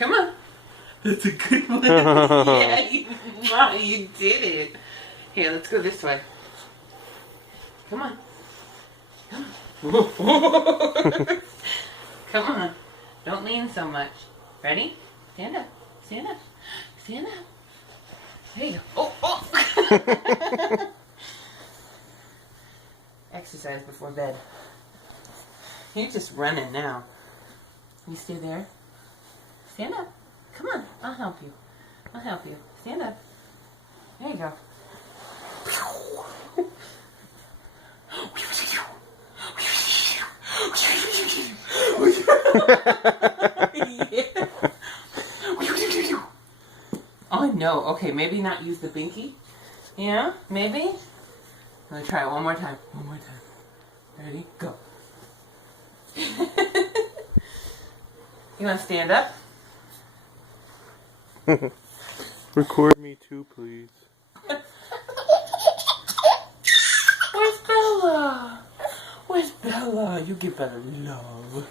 Come on. That's a good one. Yeah, you did it. Here, let's go this way. Come on. Come on. Come on. Don't lean so much. Ready? Stand up. Stand up. Stand up. There you go. Oh, oh. Exercise before bed. You're just running now. You stay there. Stand up. Come on. I'll help you. I'll help you. Stand up. There you go. Yeah. Oh no. Okay, maybe not use the binky. Yeah, maybe. I'm gonna try it one more time. One more time. Ready? Go. You wanna stand up? Record me too, please. Where's Bella? Where's Bella? You get better love.